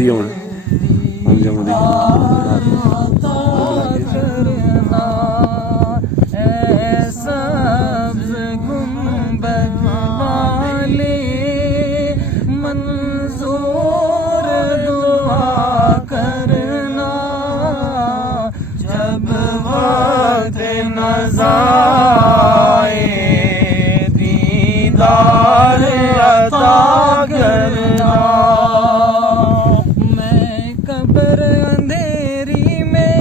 बढ़िया होना दीदार अता करना। मैं कब्र अंधेरी में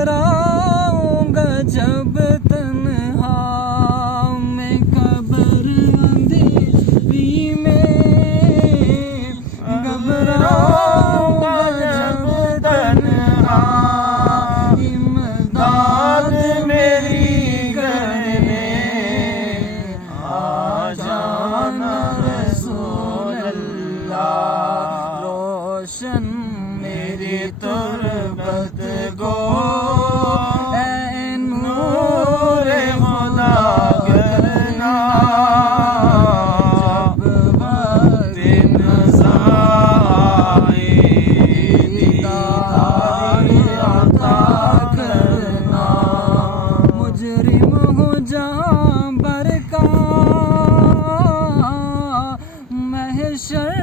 घबराऊंगा जब तन्हा। मैं कब्र अंधेरी में घबराऊंगा जब तन्हा। इमदाद मेरी करने आ जाना रसूल अल्लाह। रोशन मेरी तुरबत को ऐ नूर खुदा करना। जब वक्त नज़ा आए दीदार अता करना। मुजरिम हो जहाँ बरका महशर